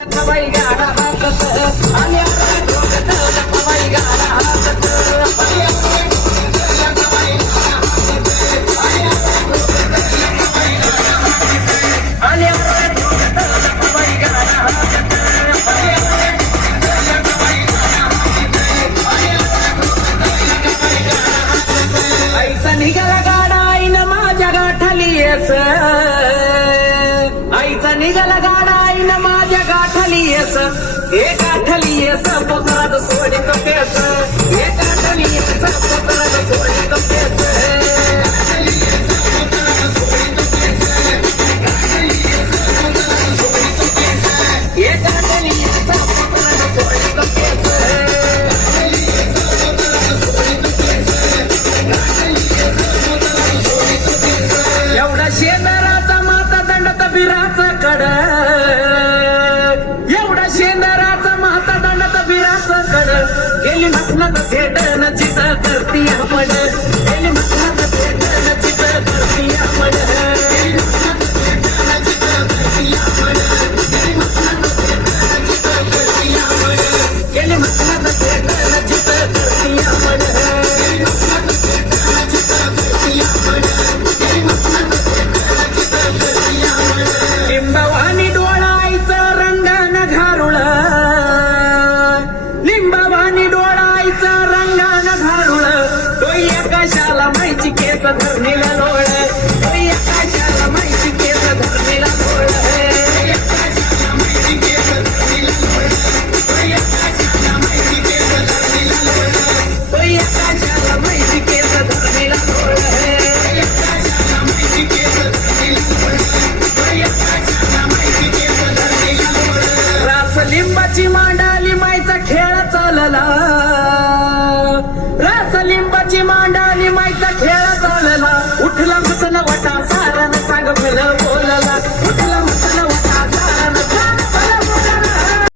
पवाई गाडा हातात आणि डोकत पवाई गाडा हातात आईचा निघाला गाडा आईनं माझ्या गाठाली येस आईचा निघाला गाडा आईनं माझ्या गाठाली येस हे गाठली येस पोतरात सोडित पेस हे गाठली येस पोतरात सोडित पेस हे गाठली येस पोतरात सोडित पेस एवढा शेंदराचा माता दंडत बिराचं कड एवढा शेंदराचा माता दंडत बिराचं कड गेली मसनत भेटन चित करती आपण गेली मसनत भेटन चित करती आपण गेली मसनत भेटन चित करती आपण लिंबवानी डोळायचं रंगानं घारुळ लिंबवानी डोळायचं रंगानं घारुळ तो एकाशाला माहिती केस धरणीला लोळ तो एकाशाला माहिती केस धरणीला लोळ तो एकाशाला माहिती केस धरणीला लोळ रास लिंबाची मांडाली मायचा खेळ चालला